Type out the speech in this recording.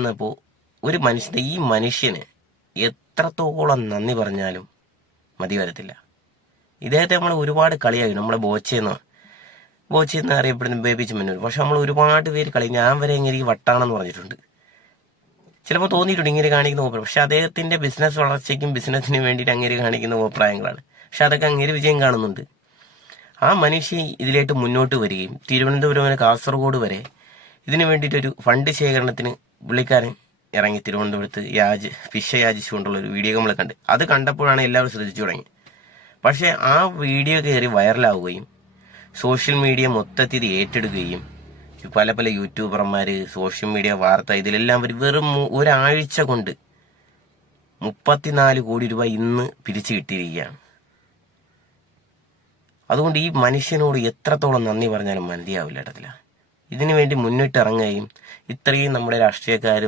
എന്നപ്പോൾ ഈ മനുഷ്യന് എത്രത്തോളം നന്ദി പറഞ്ഞാലും മതി വരത്തില്ല. ഇദ്ദേഹത്തെ നമ്മൾ ഒരുപാട് കളിയായി, നമ്മളെ ബോച്ചെന്ന് അറിയപ്പെടുന്ന ബേബി ചെമ്മന്നൂർ. പക്ഷെ നമ്മൾ ഒരുപാട് പേര് ഞാൻ വരെ ഇങ്ങനെ ഈ വട്ടാണെന്ന് പറഞ്ഞിട്ടുണ്ട്. ചിലപ്പോൾ തോന്നിയിട്ടുണ്ട് ഇങ്ങനെ കാണിക്കുന്ന അഭിപ്രായം. പക്ഷെ അദ്ദേഹത്തിന്റെ ബിസിനസ് വളർച്ചയ്ക്കും ബിസിനസ്സിന് വേണ്ടിയിട്ട് അങ്ങനെ കാണിക്കുന്ന അഭിപ്രായങ്ങളാണ്. പക്ഷെ അതൊക്കെ അങ്ങനെ വിജയം കാണുന്നുണ്ട്. ആ മനുഷ്യൻ ഇതിലേക്ക് മുന്നോട്ട് വരികയും തിരുവനന്തപുരം വരെ കാസർഗോഡ് വരെ ഇതിനു വേണ്ടിയിട്ടൊരു ഫണ്ട് ശേഖരണത്തിന് പുള്ളിക്കാരൻ ഇറങ്ങി തിരുവനന്തപുരത്ത് പിശ യാചിച്ചുകൊണ്ടുള്ള ഒരു വീഡിയോ നമ്മൾ അത് കണ്ടപ്പോഴാണ് എല്ലാവരും ശ്രദ്ധിച്ചു തുടങ്ങി. പക്ഷെ ആ വീഡിയോ കയറി വൈറലാവുകയും സോഷ്യൽ മീഡിയ മൊത്തത്തിൽ ഏറ്റെടുക്കുകയും പല യൂട്യൂബർമാര്, സോഷ്യൽ മീഡിയ വാർത്ത, ഇതിലെല്ലാം വെറും ഒരാഴ്ച കൊണ്ട് 34 കോടി രൂപ ഇന്ന് പിരിച്ചു കിട്ടിയിരിക്കുകയാണ്. അതുകൊണ്ട് ഈ മനുഷ്യനോട് എത്രത്തോളം നന്ദി പറഞ്ഞാലും മതിയാവില്ല. ഇതിനു വേണ്ടി മുന്നിട്ടിറങ്ങുകയും ഇത്രയും നമ്മുടെ രാഷ്ട്രീയക്കാരും